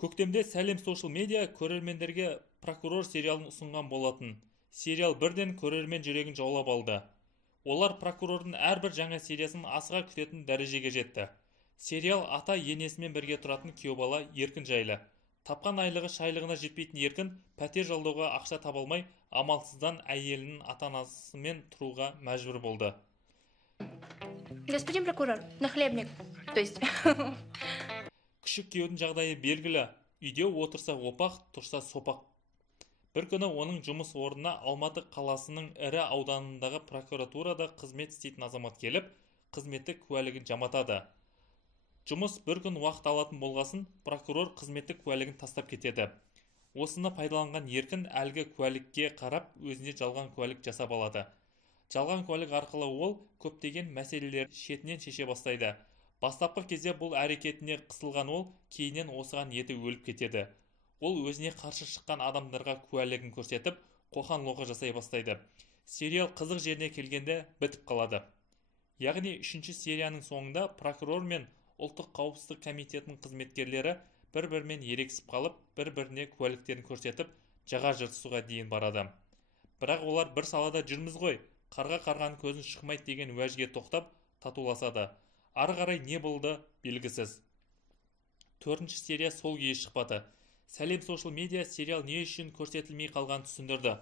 Көктемде Сәлем Social Media көрермендерге Прокурор сериалын ұсынған болатын. Сериал бірден көрермен жүрегін жаулап алды. Олар прокурордың әрбір жаңа сериясын асыға күтетін дәрежеге жетті. Сериал ата енесімен бірге тұратын күйеу-бала Еркін жайлы. Тапқан айлығы шайлығына жетпейтін Еркін пәтер жалдауға ақша таба алмай, амалсыздан әйелінің ата-анасымен тұруға мәжбүр болды. Господин прокурор, нахлебник, то есть... Күшік күйеудің жағдайы белгілі. Үйде отырса опақ, тұрса сопақ. Бір күні оның жұмыс орнына Алматы қаласының ірі ауданындағы прокуратурада қызмет істейтін азамат келіп, қызметтік куәлігін жаматады. Жұмыс бір күн уақыт алатын болғасын, прокурор қызметтік куәлігін тастап кетеді. Осыны пайдаланған Еркін әлгі куәлікке қарап, өзіне жалған куәлік жасап алады. Жалған куәлік арқылы ол көптеген мәселелер шетінен шеше бастайды. Бастапқы кезде бұл әрекетіне қысылған ол, кейіннен осыған еті өліп кетеді. Ол өзіне қарсы шыққан адамдарға куәлігін көрсетіп, қоқан-лоққы жасай бастайды. Сериал қызық жеріне келгенде бітіп қалады. Яғни 3-ші серияның соңында прокурор мен ұлттық қауіпсіздік комитетінің қызметкерлері бір-бірімен ерегісіп қалып, бір-біріне куәліктерін көрсетіп, жаға жыртысуға дейін барады. Бірақ олар бір салада жүрміз ғой, қарға қарған көзін шықмайды деген уәжге тоқтап, татуласады. Ары қарай не болды белгісіз. 4-ші серия сол күйі шықпады. Сәлем Social Media сериал не үшін көрсетілмей қалған түсіндірді.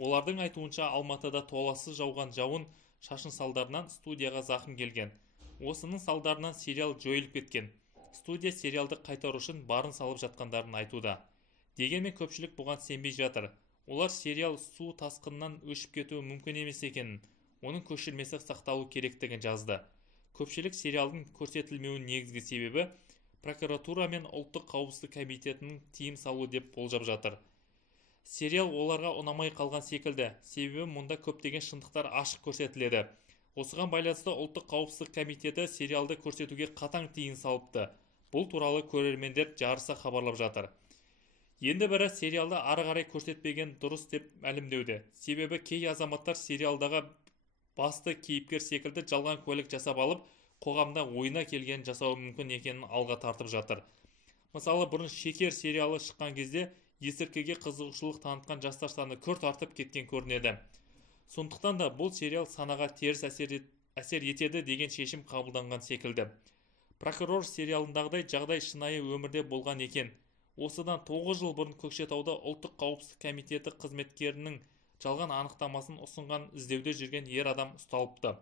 Олардың айтуынша Алматыда толассыз жауған жауын шашын салдарынан студияға зақым келген. Осының салдарынан сериал жойылып кеткен. Студия сериалды қайтару үшін барын салып жатқандарын айтуда. Дегенмен көпшілік бұған сенбей жатыр. Олар сериал су тасқынынан өшіп кетуі мүмкін емес екенін, оның көшірмесі сақталу керектігін жазды. Көпшілік сериалдың көрсетілмеуінің негізгі себебі прокуратура мен ұлттық қауіпсіздік комитетінің тыйым салу деп болжап жатыр. Сериал оларға ұнамай қалған секілді, себебі мұнда көптеген шындықтар ашық көрсетіледі. Осыған байланысты ұлттық қауіпсіздік комитеті сериалды көрсетуге қатаң тыйым салыпты. Бұл туралы көрермендер жарыса хабарлап жатыр. Енді бірі сериалды ары қарай көрсетпеген дұрыс деп мәлімдеуде. Себебі кей азаматтар сериалдағы басты кейіпкер секілді жалған куәлік жасап алып, қоғамда ойына келген жасауы мүмкін екенін алға тартып жатыр. Мысалы, бұрын Шекер сериалы шыққан кезде есірткіге қызығушылық танытқан жастар саны күрт артып кеткен көрінеді. Сондықтан да бұл сериал санаға теріс әсер етеді деген шешім қабылданған секілді. Прокурор сериалындағыдай жағдай шынайы өмірде болған екен. Осыдан 9 жыл бұрын Көкшетауда ұлттық қауіпсіздік комитеті қызметкерінің жалған анықтамасын ұсынған іздеуде жүрген ер адам ұсталыпты.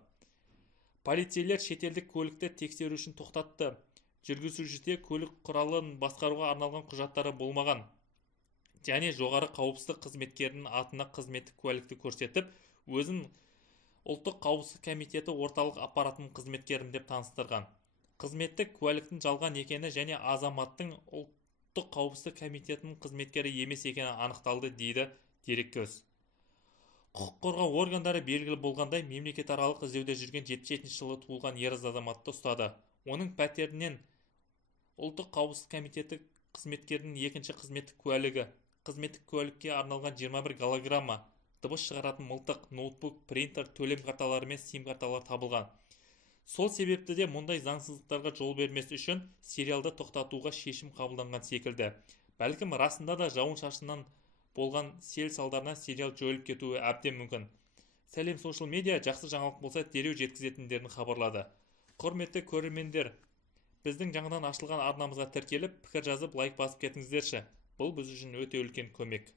Полицейлер шетелдік көлікті тексеру үшін тоқтатты. Жүргізушіде көлік құралын басқаруға арналған құжаттары болмаған. Және жоғары қауіпсіздік қызметкерінің атына қызметтік куәлікті көрсетіп, өзін ұлттық қауіпсіздік комитеті орталық аппаратының қызметкерім деп таныстырған. Қызметтік куәліктің жалған екені және азаматтың ұлттық қауіпсіздік комитетінің қызметкері емес екені анықталды, дейді дереккөз. Құқық қорғау органдары белгілі болғандай, мемлекетаралық іздеуде жүрген 77 жылы туылған ер азаматты ұстады. Оның пәтерінен ұлттық қауіпсіздік комитеті қызметкерінің екінші қызметтік куәлігі, қызметтік куәлікке арналған 21 голограмма, дыбыс шығаратын мылтық, ноутбук, принтер, төлем карталары мен сим карталар табылған. Сол себепті де мұндай заңсыздықтарға жол бермес үшін сериалды тоқтатуға шешім қабылданған секілді. Бәлкім расында да жауын шашыннан болған сел салдарынан сериал жойылып кетуі әбден мүмкін. Сәлем Social Media жақсы жаңалық болса дереу жеткізетіндерін хабарлады. Құрметті көрермендер, біздің жаңадан ашылған арнамызға тіркеліп, пікір жазып, лайк басып кетіңіздерші. Бұл біз үшін өте үлкен көмек.